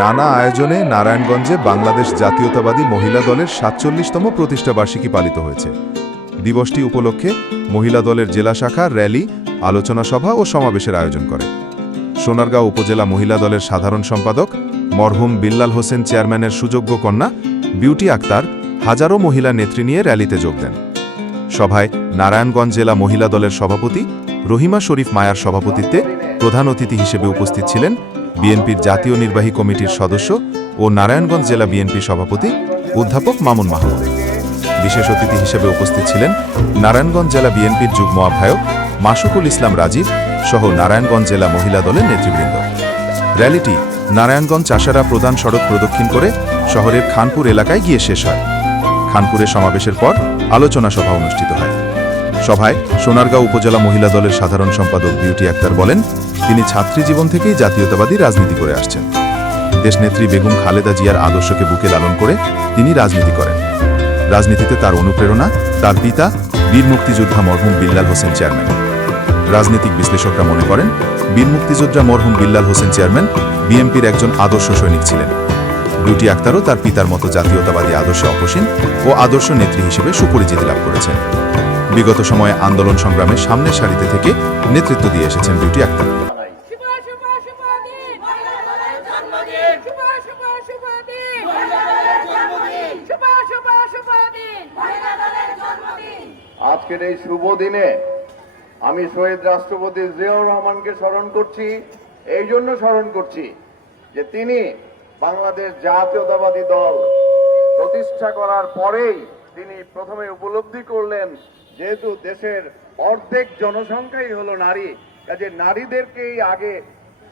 নানা আয়োজনে নারায়ণগঞ্জে বাংলাদেশ জাতীয়তাবাদী মহিলা দলের ৪৭তম প্রতিষ্ঠাবার্ষিকী পালিত হয়েছে। দিবসটি উপলক্ষে মহিলা দলের জেলা শাখা র্যালি, আলোচনা সভা ও সমাবেশের আয়োজন করে। সোনারগাঁও উপজেলা মহিলা দলের সাধারণ সম্পাদক মরহুম বিল্লাল হোসেন চেয়ারম্যানের সুযোগ্য কন্যা বিউটি আক্তার হাজারো মহিলা নেত্রী নিয়ে র্যালিতে যোগ দেন। সভায় নারায়ণগঞ্জ জেলা মহিলা দলের সভাপতি রহিমা শরীফ মায়ার সভাপতিত্বে প্রধান অতিথি হিসেবে উপস্থিত ছিলেন বিএনপির জাতীয় নির্বাহী কমিটির সদস্য ও নারায়ণগঞ্জ জেলা বিএনপির সভাপতি অধ্যাপক মামুন মাহমুদ। বিশেষ অতিথি হিসেবে উপস্থিত ছিলেন নারায়ণগঞ্জ জেলা বিএনপির যুগ্ম আহ্বায়ক মাসুকুল ইসলাম রাজীব সহ নারায়ণগঞ্জ জেলা মহিলা দলের নেতৃবৃন্দ। র্যালিটি নারায়ণগঞ্জ চাষারা প্রধান সড়ক প্রদক্ষিণ করে শহরের খানপুর এলাকায় গিয়ে শেষ হয়। খানপুরে সমাবেশের পর আলোচনা সভা অনুষ্ঠিত হয়। সভায় সোনারগাঁও উপজেলা মহিলা দলের সাধারণ সম্পাদক বিউটি আক্তার বলেন, তিনি ছাত্রী জীবন থেকেই জাতীয়তাবাদী রাজনীতি করে আসছেন। দেশনেত্রী বেগম খালেদা জিয়ার আদর্শকে বুকে লালন করে তিনি রাজনীতি করেন। রাজনীতিতে তার অনুপ্রেরণা তার পিতা বীর মুক্তিযোদ্ধা মরহুম বিল্লাল হোসেন চেয়ারম্যান। রাজনৈতিক বিশ্লেষকরা মনে করেন, বীর মুক্তিযোদ্ধা মরহুম বিল্লাল হোসেন চেয়ারম্যান বিএনপির একজন আদর্শ সৈনিক ছিলেন। বিউটি আক্তারও তার পিতার মতো জাতীয়তাবাদী আদর্শে অপসীন ও আদর্শ নেত্রী হিসেবে সুপরিচিতি লাভ করেছেন। বিগত সময়ে আন্দোলন সংগ্রামের সামনের সারিতে থেকে নেতৃত্ব দিয়ে এসেছেন বিউটি আক্তার। আজকের এই শুভ দিনে আমি শহীদ রাষ্ট্রপতি জিয়াউর রহমানকে স্মরণ করছি। এই জন্য স্মরণ করছি যে তিনি বাংলাদেশ জাতীয়তাবাদী দল প্রতিষ্ঠা করার পরেই তিনি প্রথমে উপলব্ধি করলেন, যেহেতু দেশের অর্ধেক জনসংখ্যাই হলো নারী, কাজে নারীদেরকেই আগে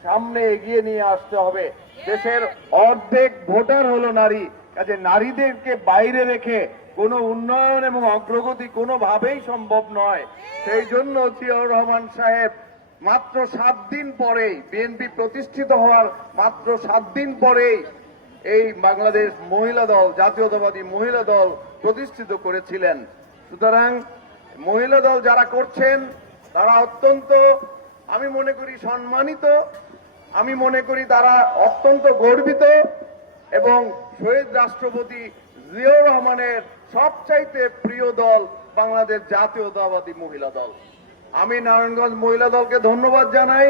সামনে এগিয়ে নিয়ে আসতে হবে। দেশের অর্ধেক ভোটার হলো নারী, কাজে নারীদেরকে বাইরে রেখে কোনো উন্নয়ন এবং অগ্রগতি কোনোভাবেই সম্ভব নয়। সেই জন্য জিয়াউর রহমান সাহেব মাত্র 7 দিন পরেই, বিএনপি প্রতিষ্ঠিত হওয়ার মাত্র 7 দিন পরেই এই বাংলাদেশ মহিলা দল, জাতীয়তাবাদী মহিলা দল প্রতিষ্ঠিত করেছিলেন। সুতরাং মহিলা দল যারা করছেন তারা অত্যন্ত, আমি মনে করি, সম্মানিত। আমি মনে করি তারা অত্যন্ত গর্বিত এবং শহীদ রাষ্ট্রপতি জিয়াউর রহমানের সবচাইতে প্রিয় দল বাংলাদেশ জাতীয়তাবাদী মহিলা দল। আমি নারায়ণগঞ্জ মহিলা দলকে ধন্যবাদ জানাই।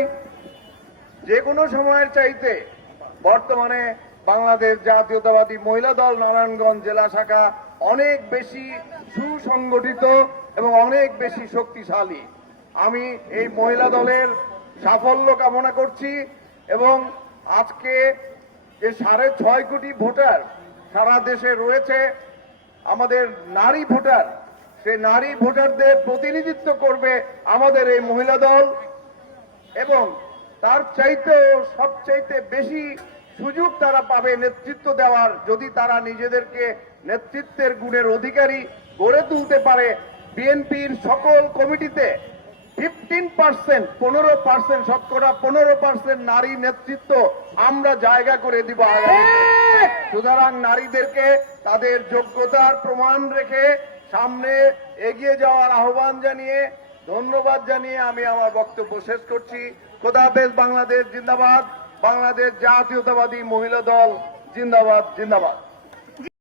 যে কোনো সময়ের চাইতে বর্তমানে বাংলাদেশ জাতীয়তাবাদী মহিলা দল নারায়ণগঞ্জ জেলা শাখা অনেক বেশি সুসংগঠিত এবং অনেক বেশি শক্তিশালী। আমি এই মহিলা দলের সাফল্য কামনা করছি এবং আজকে যে 6.5 কোটি ভোটার সারা দেশে রয়েছে, আমাদের নারী ভোটার, সেই নারী ভোটারদের প্রতিনিধিত্ব করবে আমাদের এই মহিলা দল এবং তার চাইতেও সবচাইতে বেশি সুযোগ তারা পাবে নেতৃত্ব দেওয়ার, যদি তারা নিজেদেরকে নেতৃত্বের গুণের অধিকারী গড়ে তুলতে পারে। বিএনপির সকল কমিটিতে 15%, 15%, শতকরা 15% নারী নেতৃত্ব আমরা জায়গা করে দিব আগামী। সুতরাং নারীদেরকে তাদের যোগ্যতার প্রমাণ রেখে সামনে এগিয়ে যাওয়ার আহ্বান জানিয়ে, ধন্যবাদ জানিয়ে আমি আমার বক্তব্য শেষ করছি। খোদা হাফেজ। বাংলাদেশ জিন্দাবাদ। বাংলাদেশ জাতীয়তাবাদী মহিলা দল জিন্দাবাদ, জিন্দাবাদ।